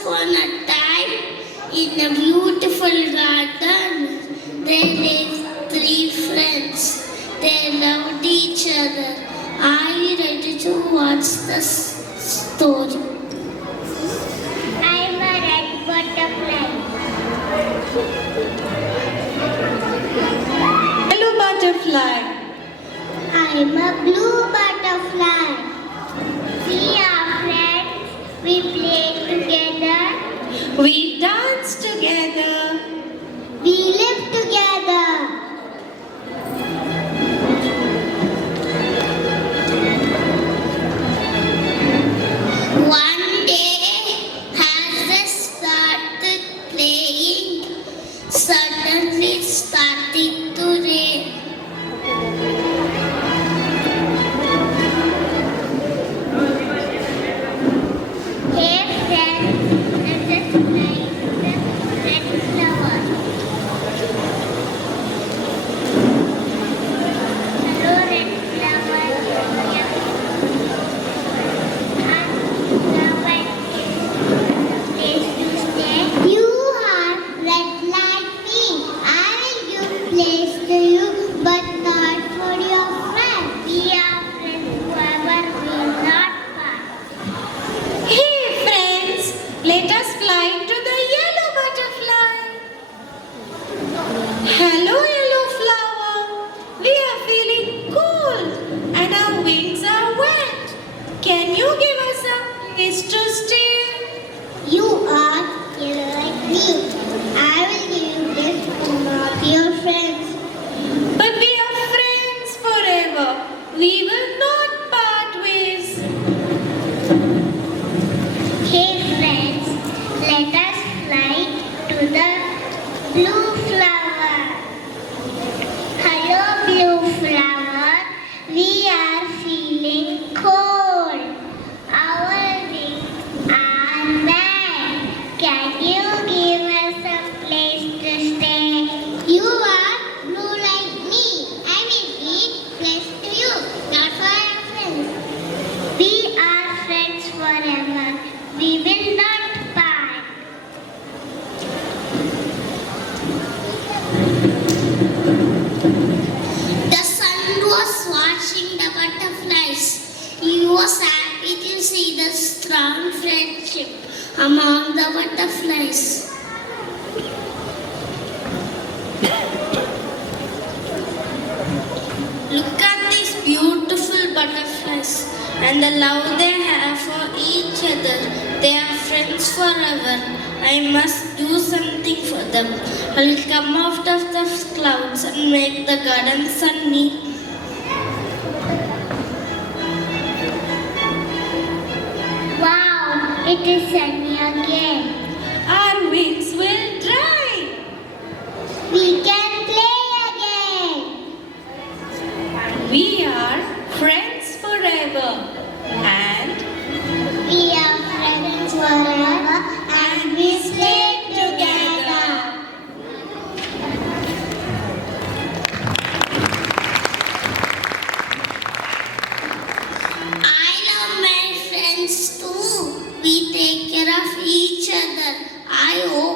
upon a time, in a beautiful garden, there lived three friends. They loved each other. Are you ready to watch the story? I'm a red butterfly. Hello, butterfly. I'm a blue butterfly. We are friends. We play together. We dance together. We live together. One day, as they started playing, suddenly it started to rain. Hey friends, let us fly to the red flower. Hello red flower. Place to stay. You are red like me. I will give place to you, but not for your friend. We are friends forever, will not part. Hey, friends. Let us fly to the yellow butterfly. Hello, yellow flower. We are feeling cold and our wings are wet. Can you give us a place to stay? You are yellow like me. I will give you this, not your friends. But we are friends forever. We will not part ways. Hey friends, let us fly to the blue flower. Hello blue flower, we are feeling cold. Our wings are wet. Can you give us a place to stay? You are blue like me. I will give place to you, not for your friends. We are friends forever. We will not part. The sun was washing the butterflies. He was happy to see the strong friendship among the butterflies. Look at these beautiful butterflies and the love they have for each other. They are friends forever. I must do something for them. I'll come out of the clouds and make the garden sunny. Wow, it is sunny again. Our wings will dry. We can play again. We are friends forever. And We are friends forever and we stay together. I love my friends too. We take care of each other. I hope